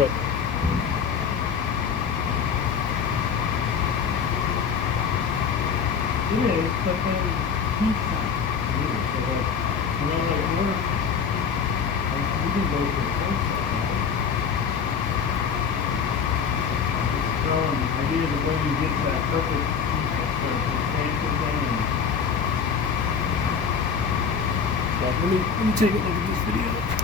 but It is, but then he's not here, so like, like we're, like, we can go to the course right now. I'm just throwing ideas of when you get to that perfect, substantial thing, and let me take a look at this video.